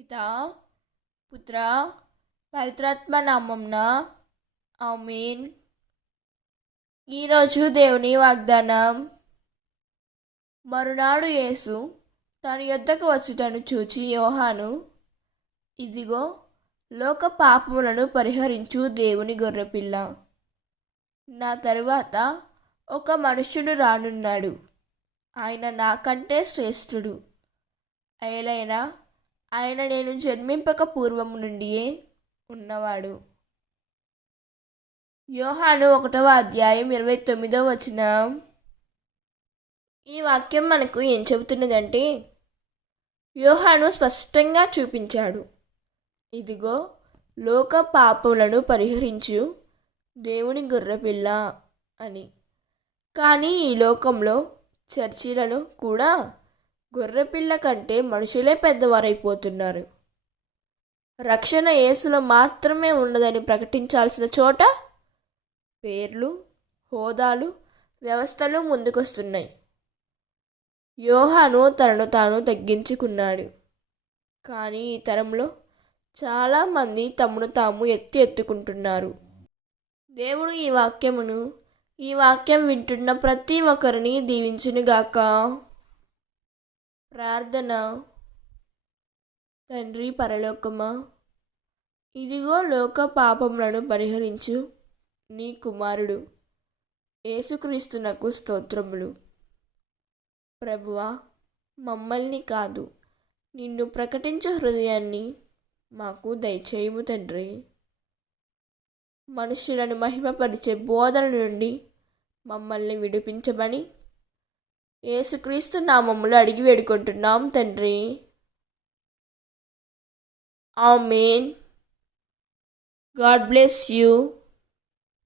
పితా పుత్ర పవిత్రాత్మ నామంన ఆమేన్. ఈరోజు దేవుని వాగ్దానం. మరునాడు యేసు తన యొద్దకు వచ్చుటను చూచి యోహాను, ఇదిగో లోక పాపములను పరిహరించు దేవుని గొర్రెపిల్ల. నా తరువాత ఒక మనుష్యుడు రానున్నాడు, ఆయన నాకంటే శ్రేష్ఠుడు. ఏలైనా ఆయన నేను జన్మింపక పూర్వము నుండియే ఉన్నవాడు. యోహాను 1వ అధ్యాయం 29వ వచనం. ఈ వాక్యం మనకు ఏం చెబుతున్నదంటే, యోహాను స్పష్టంగా చూపించాడు, ఇదిగో లోక పాపములను పరిహరించు దేవుని గొర్రెపిల్ల అని. కానీ ఈ లోకంలో చర్చిలలో కూడా గొర్రెపిల్ల కంటే మనుషులే పెద్దవారైపోతున్నారు. రక్షణ యేసులో మాత్రమే ఉన్నదని ప్రకటించాల్సిన చోట పేర్లు, హోదాలు, వ్యవస్థలు ముందుకొస్తున్నాయి. యోహాను తనను తాను తగ్గించుకున్నాడు. కానీ ఈ తరంలో చాలామంది తమను తాము ఎత్తుకుంటున్నారు. దేవుడు ఈ వాక్యం వింటున్న ప్రతి ఒక్కరిని దీవించునుగాక. ప్రార్థన. తండ్రి పరలోకమా, ఇదిగో లోక పాపములను పరిహరించు నీ కుమారుడు యేసుక్రీస్తునకు స్తోత్రములు. ప్రభువా, మమ్మల్ని కాదు, నిన్ను ప్రకటించే హృదయాన్ని మాకు దయచేయము తండ్రి. మనుషులను మహిమపరిచే బోధన నుండి మమ్మల్ని విడిపించమని యేసుక్రీస్తు నామములో అడిగి వేడుకుంటున్నాం తండ్రి. ఆమేన్. God bless you.